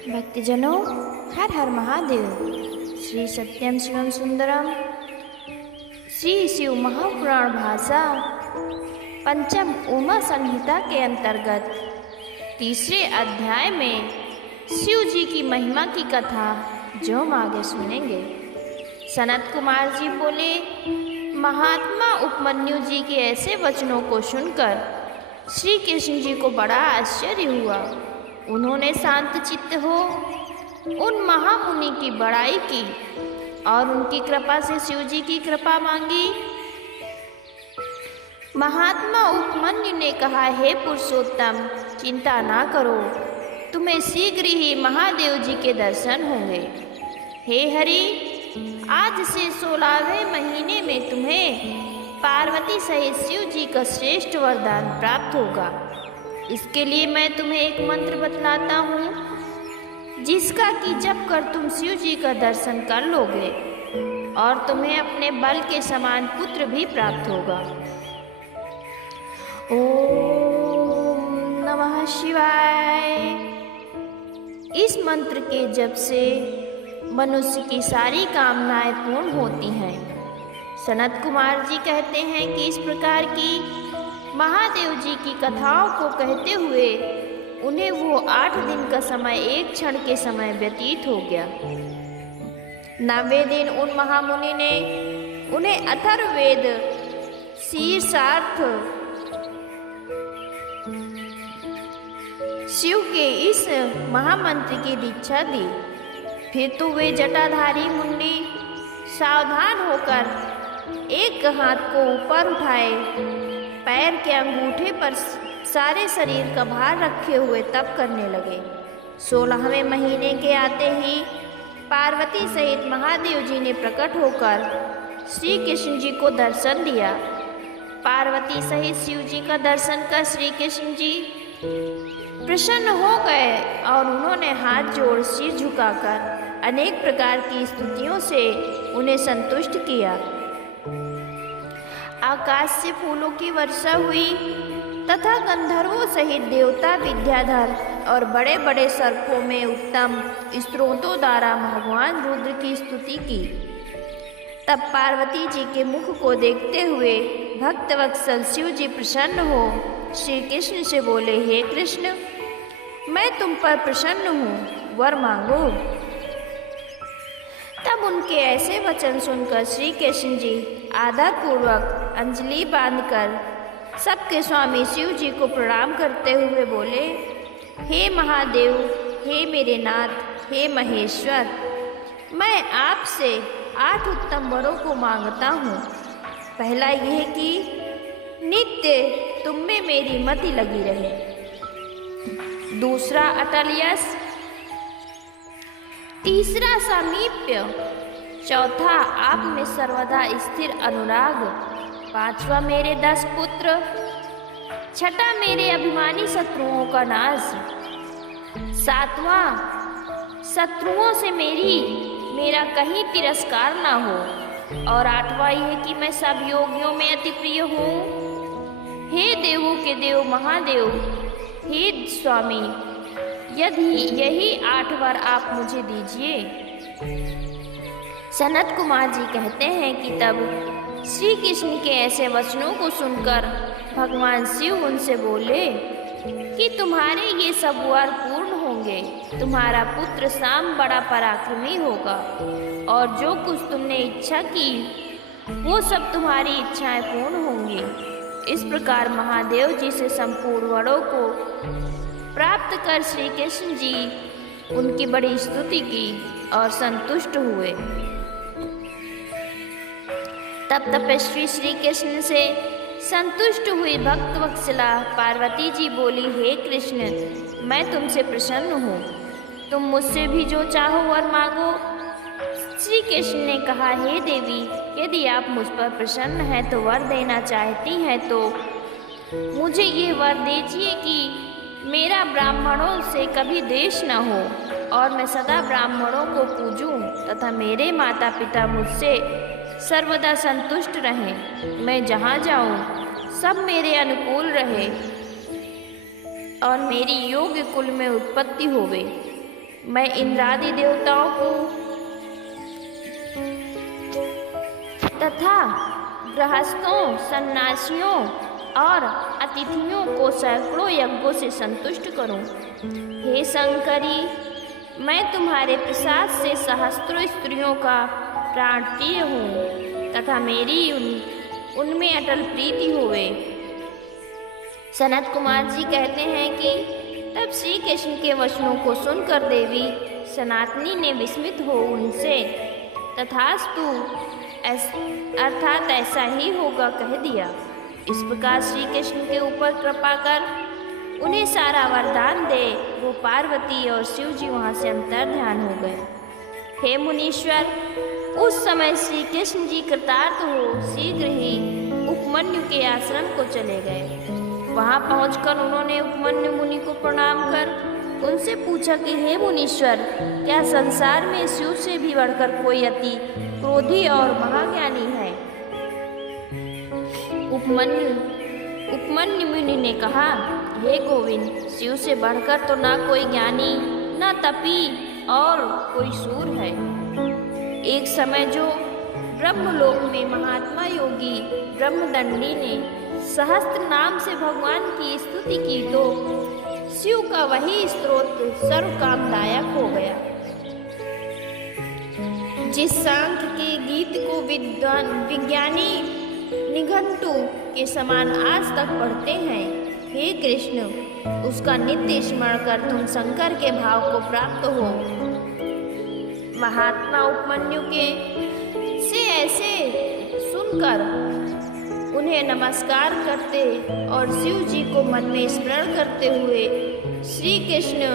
भक्तजनों, हर हर महादेव। श्री सत्यम शिवम सुंदरम श्री शिव महापुराण भाषा पंचम उमा संहिता के अंतर्गत तीसरे अध्याय में शिव जी की महिमा की कथा जो हम आगे सुनेंगे। सनत कुमार जी बोले, महात्मा उपमन्यु जी के ऐसे वचनों को सुनकर श्री कृष्ण जी को बड़ा आश्चर्य हुआ। उन्होंने शांत चित्त हो उन महामुनि की बड़ाई की और उनकी कृपा से शिव जी की कृपा मांगी। महात्मा उपमन्यु ने कहा, हे पुरुषोत्तम, चिंता ना करो, तुम्हें शीघ्र ही महादेव जी के दर्शन होंगे। हे हरि, आज से 16वें महीने में तुम्हें पार्वती सहित शिव जी का श्रेष्ठ वरदान प्राप्त होगा। इसके लिए मैं तुम्हें एक मंत्र बतलाता हूँ, जिसका कि जप कर तुम शिव जी का दर्शन कर लोगे और तुम्हें अपने बल के समान पुत्र भी प्राप्त होगा। ओम नमः शिवाय। इस मंत्र के जप से मनुष्य की सारी कामनाएं पूर्ण होती हैं। सनत कुमार जी कहते हैं कि इस प्रकार की महादेव जी की कथाओं को कहते हुए उन्हें वो 8 दिन का समय एक क्षण के समय व्यतीत हो गया। 9वें दिन उन महामुनि ने उन्हें अथर्ववेद शीर्षार्थ शिव के इस महामंत्र की दीक्षा दी। फिर तो वे जटाधारी मुनि सावधान होकर एक हाथ को ऊपर उठाए, पैर के अंगूठे पर सारे शरीर का भार रखे हुए तप करने लगे। 16वें महीने के आते ही पार्वती सहित महादेव जी ने प्रकट होकर श्री कृष्ण जी को दर्शन दिया। पार्वती सहित शिव जी का दर्शन कर श्री कृष्ण जी प्रसन्न हो गए और उन्होंने हाथ जोड़ सिर झुकाकर अनेक प्रकार की स्तुतियों से उन्हें संतुष्ट किया। आकाश से फूलों की वर्षा हुई तथा गंधर्वों सहित देवता विद्याधर और बड़े बड़े सर्पों में उत्तम स्त्रोतों द्वारा भगवान रुद्र की स्तुति की। तब पार्वती जी के मुख को देखते हुए भक्तवत्सल शिव जी प्रसन्न हो श्री कृष्ण से बोले, हे कृष्ण, मैं तुम पर प्रसन्न हूँ, वर मांगो। तब उनके ऐसे वचन सुनकर श्री कृष्ण जी आदरपूर्वक अंजलि बांधकर सबके स्वामी शिव जी को प्रणाम करते हुए बोले, हे महादेव, हे मेरे नाथ, हे महेश्वर, मैं आपसे 8 उत्तम वरों को मांगता हूँ। पहला यह कि नित्य तुम में मेरी मति लगी रहे। दूसरा अटल यश। तीसरा सामीप्य। चौथा आप में सर्वदा स्थिर अनुराग। पांचवा मेरे 10 पुत्र। छठा मेरे अभिमानी शत्रुओं का नाश। सातवां शत्रुओं से मेरा कहीं तिरस्कार ना हो। और आठवां यह कि मैं सब योगियों में अति प्रिय हूँ। हे देवों के देव महादेव, हे स्वामी, यदि यही 8 वर आप मुझे दीजिए। सनत कुमार जी कहते हैं कि तब श्री कृष्ण के ऐसे वचनों को सुनकर भगवान शिव उनसे बोले कि तुम्हारे ये सब वर पूर्ण होंगे। तुम्हारा पुत्र शाम बड़ा पराक्रमी होगा और जो कुछ तुमने इच्छा की वो सब तुम्हारी इच्छाएं पूर्ण होंगी। इस प्रकार महादेव जी से संपूर्ण वरों को प्राप्त कर श्री कृष्ण जी उनकी बड़ी स्तुति की और संतुष्ट हुए। तब तपस्वी श्री कृष्ण से संतुष्ट हुई भक्तवत्सला पार्वती जी बोली, हे कृष्ण, मैं तुमसे प्रसन्न हूँ, तुम मुझसे भी जो चाहो वर मांगो। श्री कृष्ण ने कहा, हे देवी, यदि आप मुझ पर प्रसन्न हैं तो वर देना चाहती हैं तो मुझे ये वर दीजिए कि मेरा ब्राह्मणों से कभी द्वेष न हो और मैं सदा ब्राह्मणों को पूजूं तथा मेरे माता पिता मुझसे सर्वदा संतुष्ट रहें। मैं जहाँ जाऊँ सब मेरे अनुकूल रहे और मेरी योग्य कुल में उत्पत्ति होवे। मैं इंद्रादि देवताओं को तथा गृहस्थों, सन्यासियों और अतिथियों को सैकड़ों यज्ञों से संतुष्ट करूं। हे शंकरी, मैं तुम्हारे प्रसाद से सहस्त्रों स्त्रियों का प्राण प्रिय हूँ तथा मेरी उनमें अटल प्रीति होवे। सनत कुमार जी कहते हैं कि तब श्री कृष्ण के वचनों को सुनकर देवी सनातनी ने विस्मित हो उनसे तथास्तु अर्थात ऐसा ही होगा कह दिया। इस प्रकार श्री कृष्ण के ऊपर कृपा कर उन्हें सारा वरदान दे वो पार्वती और शिव जी वहाँ से अंतर ध्यान हो गए। हे मुनीश्वर, उस समय श्री कृष्ण जी कृतार्थ हो शीघ्र ही उपमन्यु के आश्रम को चले गए। वहाँ पहुंचकर उन्होंने उपमन्यु मुनि को प्रणाम कर उनसे पूछा कि हे मुनीश्वर, क्या संसार में शिव से भी बढ़कर कोई अति क्रोधी और महाज्ञानी है? उपमन्यु मुनि ने कहा, हे गोविंद, शिव से बढ़कर तो ना कोई ज्ञानी, ना तपी और कोई सूर है। एक समय जो ब्रह्मलोक में महात्मा योगी ब्रह्मदंडी ने सहस्त्र नाम से भगवान की स्तुति की तो शिव का वही स्तोत्र सर्व कामदायक हो गया। जिस सांख्य के गीत को विज्ञानी निघंटु के समान आज तक पढ़ते हैं, हे कृष्ण, उसका नित्य स्मरण कर तुम शंकर के भाव को प्राप्त हो। महात्मा उपमन्यु के से ऐसे सुनकर उन्हें नमस्कार करते और शिव जी को मन में स्मरण करते हुए श्री कृष्ण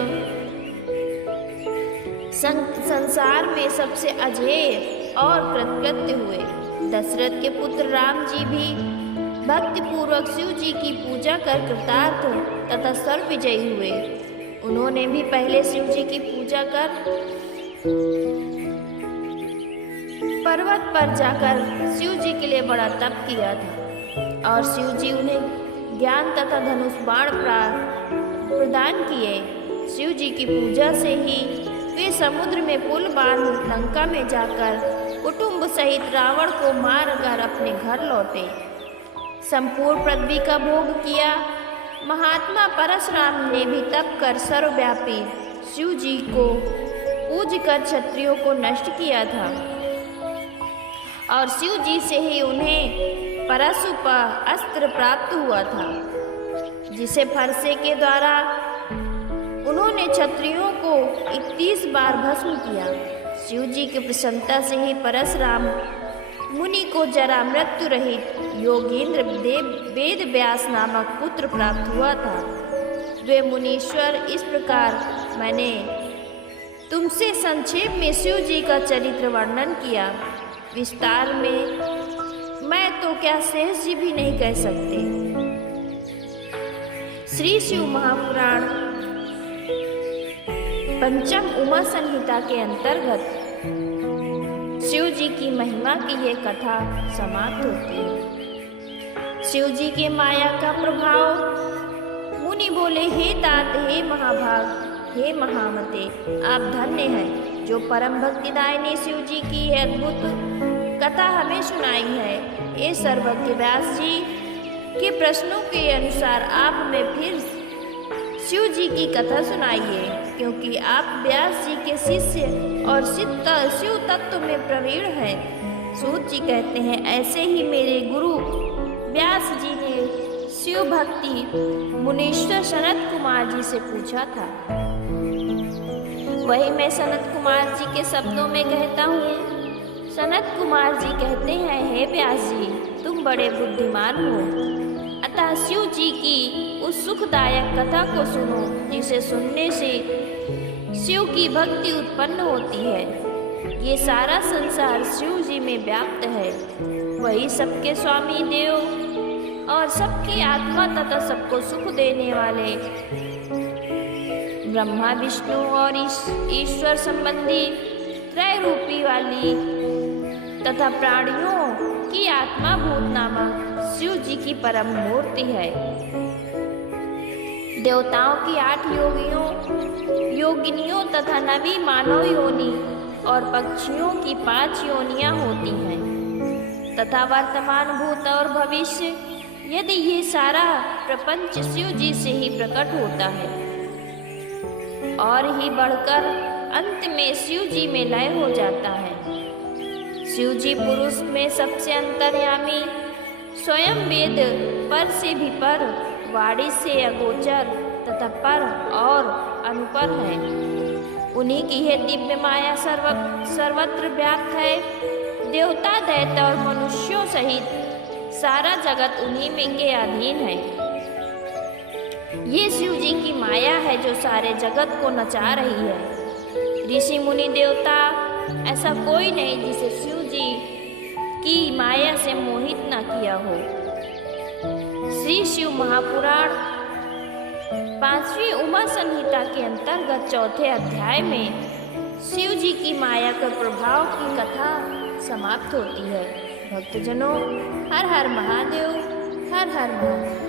संसार में सबसे अजेय और कृतकृत्य हुए। दशरथ के पुत्र राम जी भी भक्ति पूर्वक शिव जी की पूजा कर कृतार्थ तथा सर्व विजयी हुए। उन्होंने भी पहले शिव जी की पूजा कर पर्वत पर जाकर शिव जी के लिए बड़ा तप किया था और शिव जी उन्हें ज्ञान तथा धनुष बाण प्रदान किए। शिव जी की पूजा से ही वे समुद्र में पुल बांध लंका में जाकर कुटुंब सहित रावण को मारकर अपने घर लौटे। संपूर्ण पृथ्वी का भोग किया। महात्मा परशुराम ने भी तप कर सर्वव्यापी शिव जी को पूज कर क्षत्रियों को नष्ट किया था और शिव जी से ही उन्हें परशुपा अस्त्र प्राप्त हुआ था, जिसे फरसे के द्वारा उन्होंने क्षत्रियों को 31 बार भस्म किया। शिव जी की प्रसन्नता से ही परशुराम मुनि को जरा मृत्यु रहित योगेंद्र देव वेद व्यास नामक पुत्र प्राप्त हुआ था। वे मुनीश्वर, इस प्रकार मैंने तुमसे संक्षेप में शिव जी का चरित्र वर्णन किया। विस्तार में मैं तो क्या शेष जी भी नहीं कह सकते। श्री शिव महापुराण पंचम उमा संहिता के अंतर्गत शिव जी की महिमा की ये कथा समाप्त होती है। शिव जी के माया का प्रभाव। मुनि बोले, हे तात, हे महाभाग, हे महामते, आप धन्य हैं जो परम भक्तिदायिनी शिव जी की यह अद्भुत कथा हमें सुनाई है। ये सर्वज्ञ व्यास जी के प्रश्नों के अनुसार आप हमें फिर शिव जी की कथा सुनाइए, क्योंकि आप व्यास जी के शिष्य और शिव तत्व में प्रवीण हैं। सूत जी कहते हैं, ऐसे ही मेरे गुरु व्यास जी ने शिव भक्ति मुनीश्वर सनत कुमार जी से पूछा था। वही मैं सनत कुमार जी के शब्दों में कहता हूँ। सनत कुमार जी कहते हैं, हे व्यास जी, तुम बड़े बुद्धिमान हो, अतः शिव जी की उस सुखदायक कथा को सुनो जिसे सुनने से शिव की भक्ति उत्पन्न होती है। ये सारा संसार शिव जी में व्याप्त है। वही सबके स्वामी देव और सबकी आत्मा तथा सबको सुख देने वाले ब्रह्मा, विष्णु और ईश्वर संबंधी त्रय रूपी वाली तथा प्राणियों की आत्मा भूत नामक शिव जी की परम मूर्ति है। देवताओं की 8 योगिनियों तथा 9 मानव योनि और पक्षियों की 5 योनियां होती हैं तथा वर्तमान, भूत और भविष्य, यदि ये सारा प्रपंच शिव जी से ही प्रकट होता है और ही बढ़कर अंत में शिव जी में लय हो जाता है। शिव जी पुरुष में सबसे अंतर्यामी, स्वयं वेद पर से भी पर, वाणी से अगोचर तथा पर और अनुपर है। उन्हीं की यह दिव्य माया सर्वत्र व्याप्त है। देवता, दैत्य और मनुष्यों सहित सारा जगत उन्हीं में के अधीन है। ये शिव जी की माया है जो सारे जगत को नचा रही है। ऋषि मुनि देवता ऐसा कोई नहीं जिसे शिव जी की माया से मोहित न किया हो। श्री शिव महापुराण 5वीं उमा संहिता के अंतर्गत 4थे अध्याय में शिव जी की माया के प्रभाव की कथा समाप्त होती है। भक्तजनों, हर हर महादेव, हर हर महादेव।